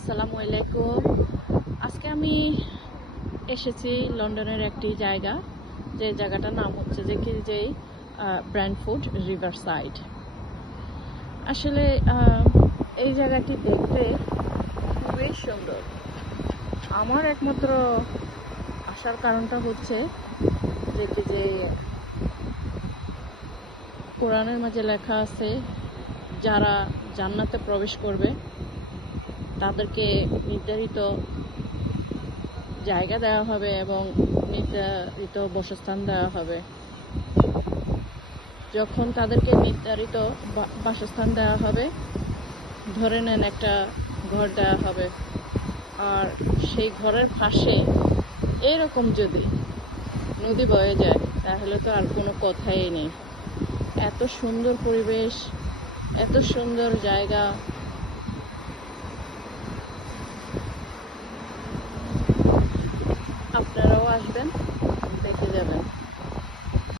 আসসালামু আলাইকুম। আজকে আমি এসেছি লন্ডনের একটি জায়গা, যে জায়গাটার নাম হচ্ছে যে ব্র্যান্ডফোর্ড রিভার সাইড। আসলে এই জায়গাটি দেখতে খুবই সুন্দর। আমার একমাত্র আসার কারণটা হচ্ছে যে কোরআনের মাঝে লেখা আছে, যারা জান্নাতে প্রবেশ করবে তাদেরকে নির্ধারিত জায়গা দেওয়া হবে এবং নির্ধারিত বাসস্থান দেওয়া হবে। যখন তাদেরকে নির্ধারিত বাসস্থান দেওয়া হবে, ধরে নেন একটা ঘর দেওয়া হবে, আর সেই ঘরের পাশে এরকম যদি নদী বয়ে যায় তাহলে তো আর কোনো কথাই নেই। এত সুন্দর পরিবেশ, এত সুন্দর জায়গা। আপনারাও আসবেন।